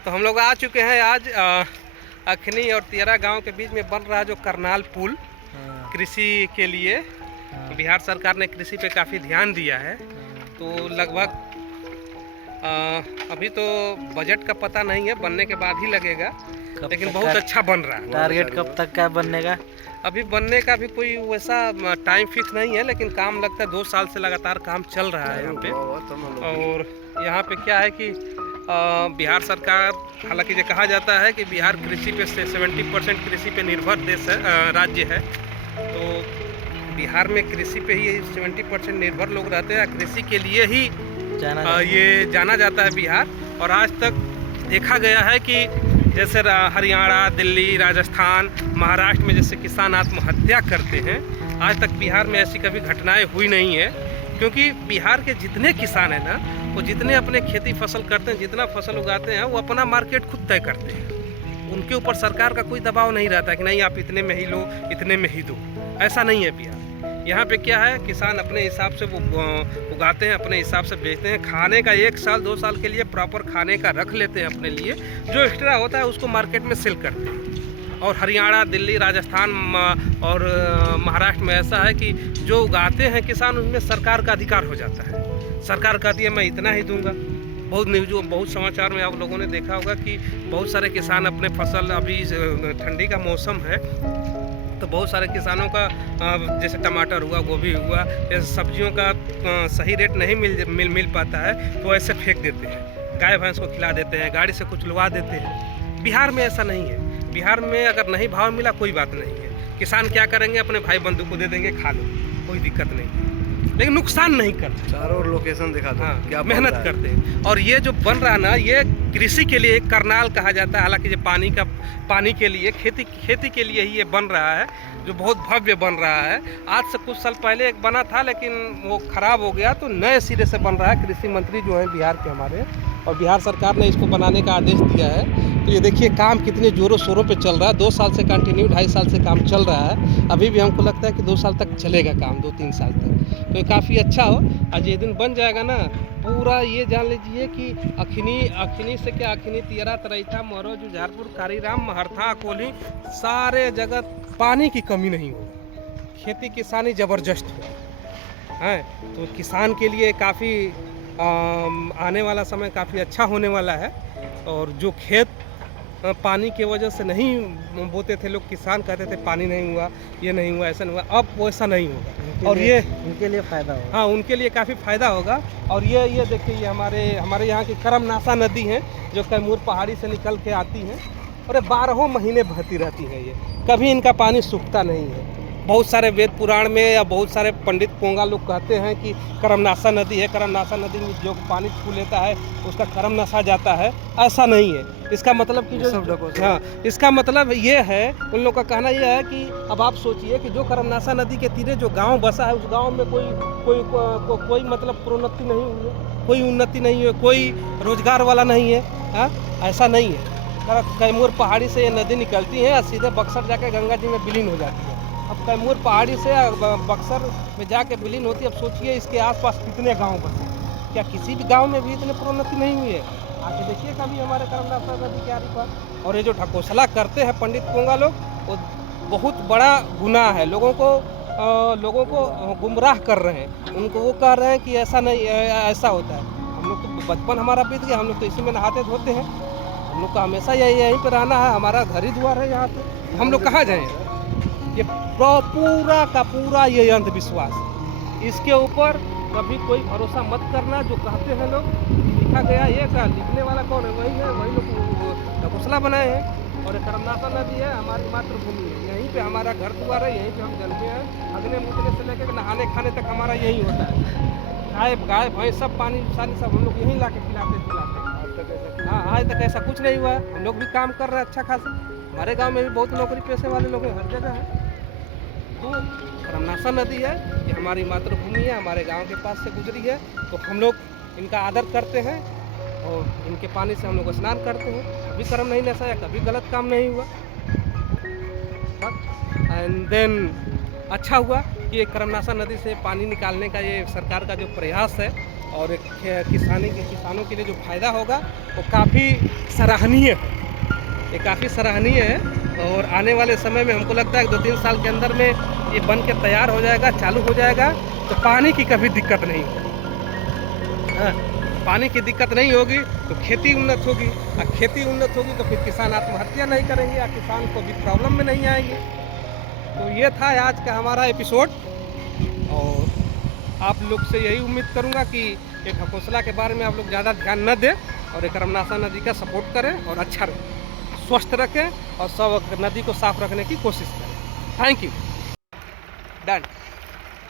तो हम लोग आ चुके हैं आज अखनी और तियरा गांव के बीच में बन रहा जो करनाल पुल कृषि के लिए। बिहार सरकार ने कृषि पे काफ़ी ध्यान दिया है। तो लगभग अभी तो बजट का पता नहीं है, बनने के बाद ही लगेगा, लेकिन बहुत अच्छा बन रहा है। टारगेट कब तक का बनने का? अभी बनने का भी कोई वैसा टाइम फिक्स नहीं है, लेकिन काम लगता है 2 साल से लगातार काम चल रहा है यहाँ पे। और यहाँ पे क्या है कि बिहार सरकार, हालांकि ये कहा जाता है कि बिहार कृषि पे 70% कृषि पे निर्भर देश है, राज्य है। तो बिहार में कृषि पे ही 70% निर्भर लोग रहते हैं। कृषि के लिए ही ये जाना जाता है बिहार। और आज तक देखा गया है कि जैसे हरियाणा, दिल्ली, राजस्थान, महाराष्ट्र में जैसे किसान आत्महत्या करते हैं, आज तक बिहार में ऐसी कभी घटनाएं हुई नहीं है। क्योंकि बिहार के जितने किसान हैं ना, वो जितने अपने खेती फसल करते हैं, जितना फसल उगाते हैं, वो अपना मार्केट खुद तय करते हैं। उनके ऊपर सरकार का कोई दबाव नहीं रहता कि नहीं आप इतने में ही लो, इतने में ही दो। ऐसा नहीं है बिहार। यहाँ पे क्या है, किसान अपने हिसाब से वो उगाते हैं, अपने हिसाब से बेचते हैं। खाने का 1 साल 2 साल के लिए प्रॉपर खाने का रख लेते हैं अपने लिए। जो एक्स्ट्रा होता है उसको मार्केट में सेल करते हैं। और हरियाणा, दिल्ली, राजस्थान और महाराष्ट्र में ऐसा है कि जो उगाते हैं किसान, उनमें सरकार का अधिकार हो जाता है। सरकार कहती है मैं इतना ही दूंगा। बहुत समाचार में आप लोगों ने देखा होगा कि बहुत सारे किसान अपने फसल, अभी ठंडी का मौसम है तो बहुत सारे किसानों का जैसे टमाटर हुआ, गोभी हुआ, ऐसे सब्जियों का सही रेट नहीं मिल पाता है, तो ऐसे फेंक देते हैं, गाय भैंस को खिला देते हैं, गाड़ी से कुछ लुवा देते हैं। बिहार में ऐसा नहीं है। बिहार में अगर नहीं भाव मिला कोई बात नहीं है, किसान क्या करेंगे, अपने भाई बंधु को दे देंगे, खा लो, कोई दिक्कत नहीं, लेकिन नुकसान नहीं करते। चारों लोकेशन दिखा दो। हाँ, क्या मेहनत करते हैं। और ये जो बन रहा ना, ये कृषि के लिए करनाल कहा जाता है। हालांकि ये पानी के लिए, खेती के लिए ही ये बन रहा है, जो बहुत भव्य बन रहा है। आज से कुछ साल पहले एक बना था, लेकिन वो खराब हो गया, तो नए सिरे से बन रहा है। कृषि मंत्री जो है बिहार के हमारे, और बिहार सरकार ने इसको बनाने का आदेश दिया है। तो ये देखिए काम कितने जोरों शोरों पे चल रहा है। 2 साल से कंटिन्यू, 2.5 साल से काम चल रहा है। अभी भी हमको लगता है कि 2 साल तक चलेगा काम, 2-3 साल तक। तो ये काफ़ी अच्छा हो। आज ये दिन बन जाएगा ना, पूरा ये जान लीजिए कि अखनी से क्या, अखनी, तियरा, तरैठा, मरो, जुझारपुर, कारीराम, महरथा, अकोली, सारे जगह पानी की कमी नहीं हो, खेती किसानी ज़बरदस्त हो है। तो किसान के लिए काफ़ी आने वाला समय काफ़ी अच्छा होने वाला है। और जो खेत पानी की वजह से नहीं बोते थे लोग, किसान कहते थे पानी नहीं हुआ, ये नहीं हुआ, ऐसा नहीं हुआ, अब वैसा नहीं होगा। और ये उनके लिए फ़ायदा होगा। हाँ, उनके लिए काफ़ी फ़ायदा होगा। और ये देखिए, ये हमारे यहाँ की करमनासा नदी है, जो कैमूर पहाड़ी से निकल के आती है, और ये 12 महीने बहती रहती है। ये कभी इनका पानी सूखता नहीं है। बहुत सारे वेद पुराण में या बहुत सारे पंडित पोंगा लोग कहते हैं कि करमनासा नदी है, करमनासा नदी में जो पानी छू लेता है उसका करम नसा जाता है। ऐसा नहीं है। इसका मतलब कि इसका मतलब ये है, उन लोगों का कहना यह है कि अब आप सोचिए कि जो करमनासा नदी के तीरे जो गांव बसा है, उस गांव में कोई मतलब प्रोन्नति नहीं हुई है, कोई उन्नति नहीं है, कोई रोजगार वाला नहीं है। हाँ, ऐसा नहीं है। कैमूर पहाड़ी से ये नदी निकलती है और सीधे बक्सर जाके गंगा जी में विलीन हो जाती है। अब कैमूर पहाड़ी से बक्सर में जाके विलीन होती है। अब सोचिए इसके आसपास कितने गांव बसे, क्या किसी भी गांव में भी इतनी प्रोन्नति नहीं हुई है? आके देखिए कभी हमारे करमनासा नदी के आरी पर। और ये जो ढकोसला करते हैं पंडित पोंगा लोग, वो बहुत बड़ा गुनाह है। लोगों को गुमराह कर रहे हैं। उनको वो कह रहे हैं कि ऐसा नहीं, ऐसा होता है। हम लोग तो बचपन हमारा बीत गया, हम लोग तो इसी में नहाते धोते हैं। हम लोग का हमेशा यहीं पर रहना है, हमारा घर ही द्वार है यहाँ पे। हम लोग कहाँ जाएँ? ये पूरा का पूरा ये अंधविश्वास, इसके ऊपर कभी कोई भरोसा मत करना। जो कहते हैं लोग, लिखा गया, ये का लिखने वाला कौन है? वही है, वही लोग ढकोसला बनाए हैं। और ये करमनासा नदी है, हमारी मातृभूमि है। यहीं पे हमारा घर द्वार है, यहीं पे हम जन्मे हैं। अगने मुझने से लेकर नहाने खाने तक हमारा यही होता है। गाय भैंस सब पानी सब हम लोग यहीं ला के खिलाते। हाँ, आज तक ऐसा कुछ नहीं हुआ है। हम लोग भी काम कर रहे हैं अच्छा खासा। हमारे गांव में भी बहुत नौकरी पेशे वाले लोग हैं, हर जगह है। तो करमनासा नदी है, ये हमारी मातृभूमि है, हमारे गांव के पास से गुजरी है। तो हम लोग इनका आदर करते हैं और इनके पानी से हम लोग स्नान करते हैं। कभी कर्म नहीं नसाया, कभी गलत काम नहीं हुआ। एंड देन अच्छा हुआ कि ये करमनासा नदी से पानी निकालने का ये सरकार का जो प्रयास है, और एक किसानों के लिए जो फ़ायदा होगा वो काफ़ी सराहनीय है। ये काफ़ी सराहनीय है और आने वाले समय में हमको लगता है कि 2-3 साल के अंदर में ये बन के तैयार हो जाएगा, चालू हो जाएगा, तो पानी की कभी दिक्कत नहीं होगी। हाँ, पानी की दिक्कत नहीं होगी तो खेती उन्नत होगी, और खेती उन्नत होगी तो फिर किसान आत्महत्या नहीं करेंगे या किसान को भी प्रॉब्लम में नहीं आएंगे। तो ये था आज का हमारा एपिसोड, और आप लोग से यही उम्मीद करूंगा कि एक ढकोसला के बारे में आप लोग ज़्यादा ध्यान न दें और एक करमनासा नदी का सपोर्ट करें और अच्छा रखें, स्वस्थ रखें और सब नदी को साफ रखने की कोशिश करें। Thank you.